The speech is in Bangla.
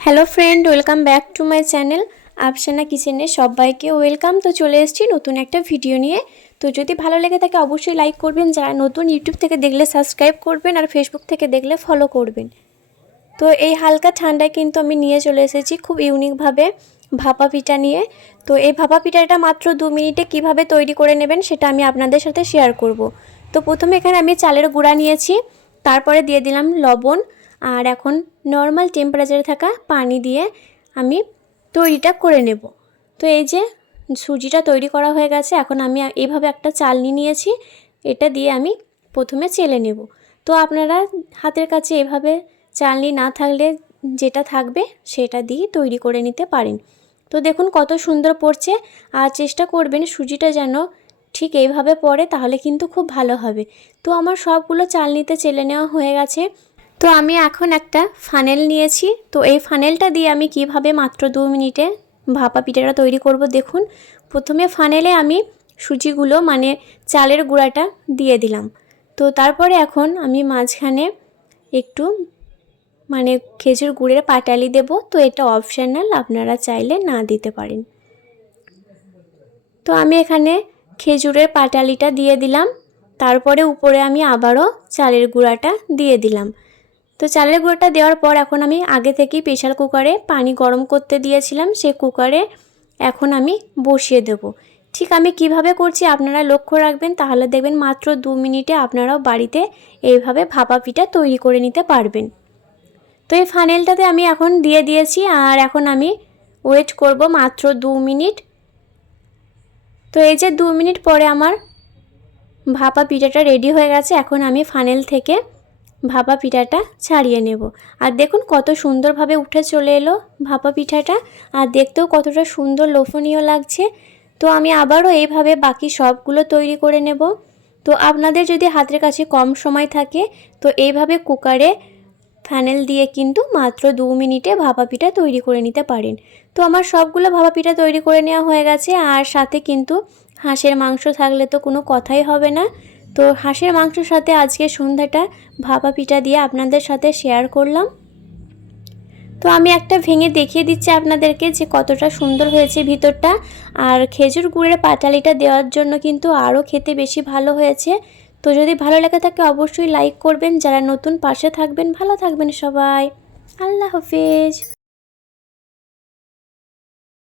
Hello friend, welcome back to my channel Afsana কিচেনে সবাইকে ওয়েলকাম। তো চলে এসেছি নতুন একটা ভিডিও নিয়ে। তো যদি ভালো লেগে থাকে অবশ্যই লাইক করবেন, যারা নতুন ইউটিউব থেকে দেখলে সাবস্ক্রাইব করবেন আর ফেসবুক থেকে দেখলে ফলো করবেন। তো এই হালকা ঠান্ডায় কিন্তু আমি নিয়ে চলে এসেছি খুব ইউনিকভাবে ভাপা পিঠা নিয়ে। তো এই ভাপা পিঠাটা মাত্র দু মিনিটে কীভাবে তৈরি করে নেবেন সেটা আমি আপনাদের সাথে শেয়ার করব। তো প্রথমে এখানে আমি চালের গুঁড়া নিয়েছি, তারপরে দিয়ে দিলাম লবণ। আর এখন নর্মাল টেম্পারেচারে থাকা পানি দিয়ে আমি তৈরিটা করে নেব। তো এই যে সুজিটা তৈরি করা হয়ে গেছে, এখন আমি এভাবে একটা চালনি নিয়েছি, এটা দিয়ে আমি প্রথমে চেলে নেব। তো আপনারা হাতের কাছে এভাবে চালনি না থাকলে যেটা থাকবে সেটা দিয়ে তৈরি করে নিতে পারেন। তো দেখুন কত সুন্দর পড়ছে, আর চেষ্টা করবেন সুজিটা যেন ঠিক এইভাবে পড়ে, তাহলে কিন্তু খুব ভালো হবে। তো আমার সবগুলো চালনিতে চেলে নেওয়া হয়ে গেছে। তো আমি এখন একটা ফানেল নিয়েছি। তো এই ফানেলটা দিয়ে আমি কীভাবে মাত্র দু মিনিটে ভাপা পিঠাটা তৈরি করব দেখুন। প্রথমে ফানেলে আমি সুজিগুলো মানে চালের গুঁড়াটা দিয়ে দিলাম। তো তারপরে এখন আমি মাঝখানে একটু মানে খেজুর গুড়ের পাটালি দেব। তো এটা অপশানাল আপনারা চাইলে না দিতে পারেন। তো আমি এখানে খেজুরের পাটালিটা দিয়ে দিলাম। তারপরে উপরে আমি আবারও চালের গুঁড়াটা দিয়ে দিলাম। তো চালের গুঁড়োটা দেওয়ার পর এখন আমি আগে থেকেই প্রেশার কুকারে পানি গরম করতে দিয়েছিলাম, সে কুকারে এখন আমি বসিয়ে দেব। ঠিক আমি কীভাবে করছি আপনারা লক্ষ্য রাখবেন, তাহলে দেখবেন মাত্র দু মিনিটে আপনারাও বাড়িতে এইভাবে ভাপা পিঠা তৈরি করে নিতে পারবেন। তো এই ফানেলটাতে আমি এখন দিয়ে দিয়েছি আর এখন আমি ওয়েট করব মাত্র দু মিনিট। তো এই যে দু মিনিট পরে আমার ভাপা পিঠাটা রেডি হয়ে গেছে, এখন আমি ফানেল থেকে ভাপা পিঠাটা ছাড়িয়ে নেব। আর দেখুন কত সুন্দরভাবে উঠে চলে এলো ভাপা পিঠাটা। আর দেখতেও কতটা সুন্দর লোভনীয় লাগছে। তো আমি আবারও এইভাবে বাকি সবগুলো তৈরি করে নেব। তো আপনাদের যদি হাতের কাছে কম সময় থাকে, তো এইভাবে কুকারে ফ্যানেল দিয়ে কিন্তু মাত্র দু মিনিটে ভাপা পিঠা তৈরি করে নিতে পারেন। তো আমার সবগুলো ভাপা পিঠা তৈরি করে নেওয়া হয়ে গেছে। আর সাথে কিন্তু হাঁসের মাংস থাকলে তো কোনো কথাই হবে না। তো হাঁসের মাংসর সাথে আজকে সন্ধ্যাটা ভাপা পিঠা দিয়ে আপনাদের সাথে শেয়ার করলাম। তো আমি একটা ভেঙে দেখিয়ে দিচ্ছি আপনাদেরকে যে কতটা সুন্দর হয়েছে ভিতরটা। আর খেজুর গুড়ের পাটালিটা দেওয়ার জন্য কিন্তু আরও খেতে বেশি ভালো হয়েছে। তো যদি ভালো লেগে থাকে অবশ্যই লাইক করবেন। যারা নতুন পাশে থাকবেন, ভালো থাকবেন সবাই। আল্লাহ হাফিজ।